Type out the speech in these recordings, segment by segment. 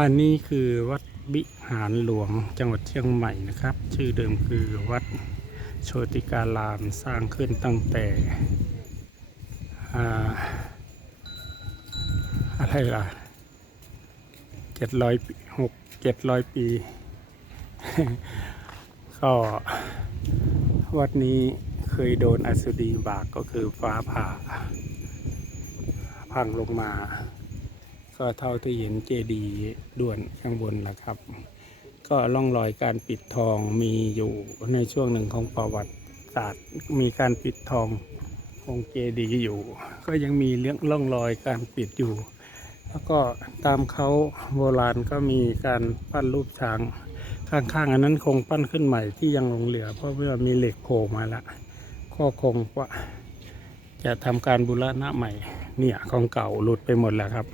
อันนี้คือวัดวิหารหลวงจังหวัดเชียงใหม่นะครับ ชื่อเดิมคือวัดโชติการามสร้างขึ้นตั้งแต่ออะไรล่ะเจ็ดร้อยหกเจ็ดร้อยปี ก็วัดนี้เคยโดนอสุดีบากก็คือฟ้าผ่า พังลงมา ก็เท่าที่เห็นเจดีย์ด่วนข้างบนแหละครับ ก็ร่องรอยการปิดทองมีอยู่ในช่วงหนึ่งของประวัติศาสตร์มีการปิดทององค์เจดีย์อยู่ ก็ยังมีเรื่องร่องรอยการปิดอยู่ แล้วก็ตามเขาโบราณก็มีการปั้นรูปช้างข้างๆอันนั้นคงปั้นขึ้นใหม่ที่ยังหลงเหลือ เพราะว่ามีเหล็กโผล่มาละก็คงว่าจะทำการบูรณะใหม่เนี่ยของเก่าหลุดไปหมดแล้วครับ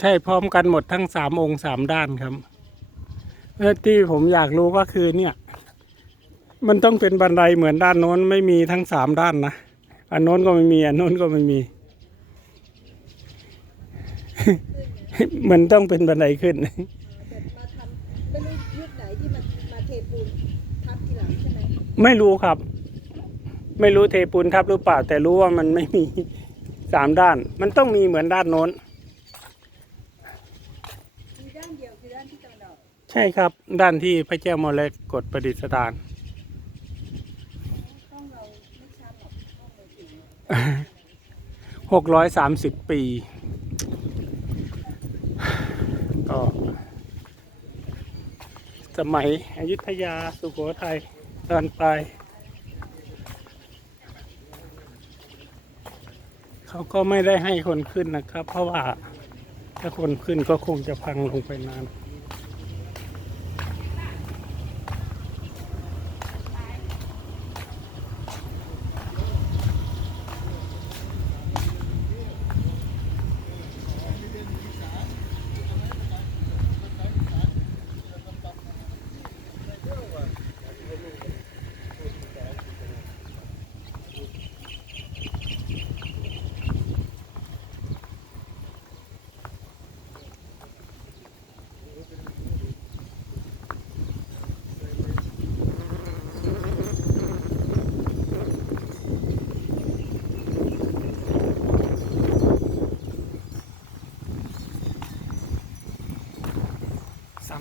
ใช่พร้อมกันหมดทั้งสามองค์สามด้านครับเอที่ผมอยากรู้ก็คือเนี่ย มันต้องเป็นบันไดเหมือนด้านโน้นไม่มีทั้งสามด้านนะอันโน้นก็ไม่มีอันโน้นก็ไม่มี มันต้องเป็นบันไดขึ้นไม่รู้คไหนที่มันมาเทปูนทับทีหลังใช่ไหมไม่รู้ครับ ไม่รู้เทปูนทับหรือเปล่า แต่รู้ว่ามันไม่มีสามด้าน มันต้องมีเหมือนด้านโน้น มีด้านเดียวคือด้านที่ตะวันออก ใช่ครับ ด้านที่พระเจ้าโมเลกกดประดิษฐานหกห้องเราถึงหกร้อยสามสิบปีก็สมัยอยุธยาสุโขทัยตอนปลายเขาก็ไม่ได้ให้คนขึ้นนะครับ เพราะว่าถ้าคนขึ้นก็คงจะพังลงไปนาน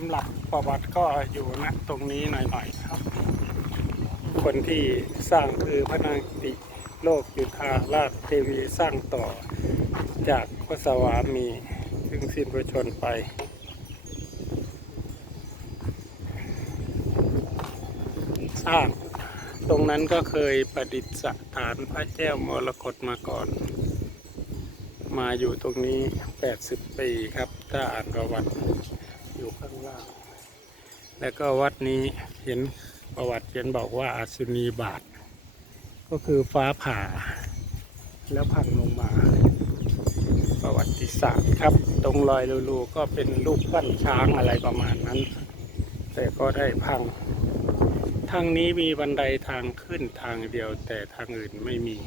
สำหรับประวัติก็อยู่ณตรงนี้หน่อยๆครับ คนที่สร้างคือพระนางติโลกยุทธาราชเทวีสร้างต่อจากพระสวามีซึ่งสิ้นพระชนไป สร้างตรงนั้นก็เคยประดิษฐานพระแก้วมรกตมาก่อน มาอยู่ตรงนี้ 80 ปีครับ ถ้าอ่านประวัติ ล่างแล้วก็วัดนี้เห็นประวัติเขียนบอกว่าอาสุนีบาท ก็คือฟ้าผ่า แล้วพังลงมา ประวัติศาสตร์ครับ ตรงรอยลูๆก็เป็นรูปปั้นช้างอะไรประมาณนั้นแแต่ก็ได้พัง ทางนี้มีบันไดทางขึ้นทางเดียวแต่ทางอื่นไม่มี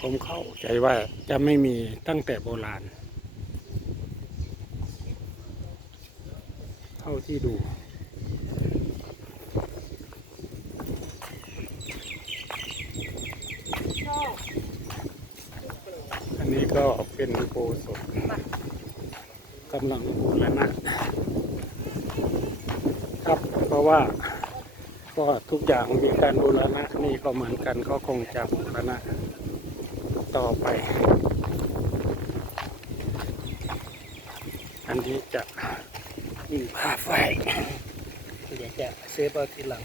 ผมเข้าใจว่าจะไม่มีตั้งแต่โบราณ เท่าที่ดูอันนี้ก็เป็นโบสถกำลังบูรณะครับเพราะว่าก็ทุกอย่างมีการบูรณะนี่ก็เหมือนกันก็คงจะบูรณะต่อไป อันนี้จะ มีผ้าไฟเดี๋ยวจะเซฟเอาทีหลัง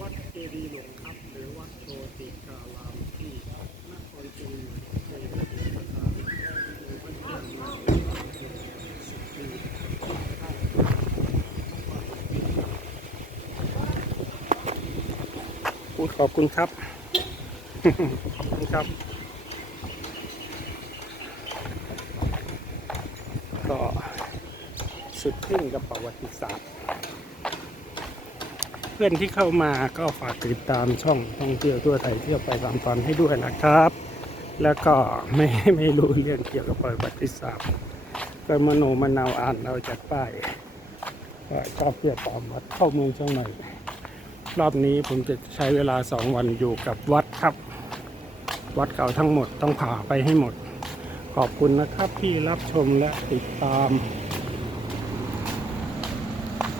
วัดเจดีหลวงครับหรือวัดโชติการามที่นครศรีธรรมราชประธานหรือขอบคุณครับ คุณครับก็สุดทึ่งกับประวัติศาสตร์ เพื่อนที่เข้ามาก็ฝากติดตามช่องท่องเที่ยวทั่วไทยเที่ยวไปตามตอนให้ด้วยนะครับ แล้วก็ไม่ไม่รู้เรื่องเกี่ยวกับประวัติศาสตร์ก็มโนมนาวอ่านเอาจากป้ายก็ชอบเที่ยวตามวัดเข้าเมืองเชียงใหม่รอบนี้ผมจะใช้เวลาสองวันอยู่กับวัดครับ วัดเก่าทั้งหมดต้องผ่าไปให้หมด ขอบคุณนะครับที่รับชมและติดตาม